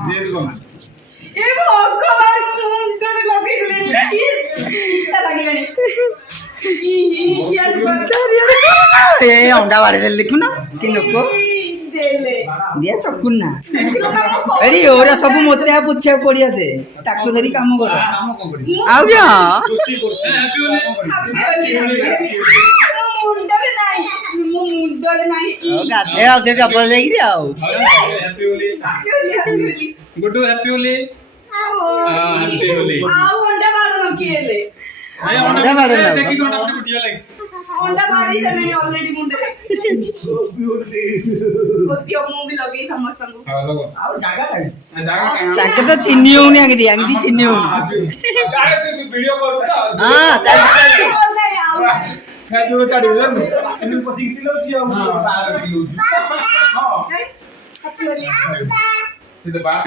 ଏ ଭଗବାନ ମୁଣ୍ଡରେ ଲଗେଇଦେଲେଣି ପିତା ଲାଗିଲାଣି ଏ ଅଣ୍ଡା ବାଡି ଦେଲେ ଦେଖୁନ ସେ ଲୋକ ଦିଆ ଚକୁନ ନା ଏଠି ଓରା ସବୁ ମୋତେ ପୋଛିବାକୁ ପଡିବ ଯେ ତାକୁ ଧରି କାମ କର ଆଉ କିଅ ଗାଧେ ଆଉ ସେ ଡବଲ ଯାଇକିରି ଆଉ गुड्डू हैप्पी होली हैप्पी होली ଆଉ ଅଣ୍ଡା ମାରୁନ କିଏ ହେଲେ ए अंडा मारे ना देखी कोन अपने वीडियो लाइक ଅଣ୍ଡା ମାରି ସାରିଲେଣି ଅଲରେଡି ମୁଣ୍ଡରେ ଗୋଟିଏ ମୁଁ ବି ଲଗେଇ ସମସ୍ତଙ୍କୁ हां लगो ଆଉ ଜାଗା ନାହିଁ जागा ସାକେ ତ ଚିହ୍ନି ହଉନି ଆଙ୍ଗିଠି ଆଙ୍ଗିଠି ଚିହ୍ନି ହଉନି अरे तू वीडियो कॉल कर ହଁ ଚାଲିଛି मैं जो काढू ଏମିତି ପଶିକି ଚିଲଉଛି ଆଉ ବାହାର ଚିଲଉଛି सीधे बाहर